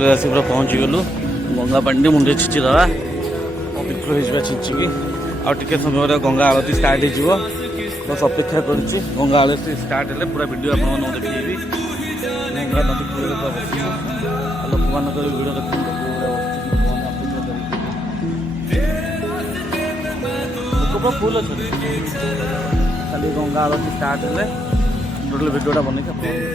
ଠାକୁର ଆସି ପୁରା ପହଞ୍ଚିଗଲୁ। ଗଙ୍ଗା ପାଣିରେ ମୁଣ୍ଡରେ ଛିଞ୍ଚିଦେବା, ପବିତ୍ର ହେଇଯିବା ଛିଞ୍ଚିକି। ଆଉ ଟିକେ ସମୟରେ ଗଙ୍ଗା ଆଳତୀ ଷ୍ଟାର୍ଟ ହେଇଯିବ। ବସ୍ ଅପେକ୍ଷା କରିଛି, ଗଙ୍ଗା ଆଳତୀ ଷ୍ଟାର୍ଟ ହେଲେ ପୁରା ଭିଡ଼ିଓ ଆପଣମାନଙ୍କୁ ଦେଖେଇବି। ଗଙ୍ଗା ନଦୀ କୂଳରେ ପୁରା ବସିଛୁ, ଆଉ ଲୋକମାନଙ୍କର ଭିଡ଼ ଦେଖନ୍ତୁ, ଲୋକ ପୁରା ଫୁଲ୍ ଅଛନ୍ତି। ଖାଲି ଗଙ୍ଗା ଆଳତୀ ଷ୍ଟାର୍ଟ ହେଲେ ଟୋଟାଲ୍ ଭିଡ଼ିଓଟା ବନେଇକି ଆପଣଙ୍କୁ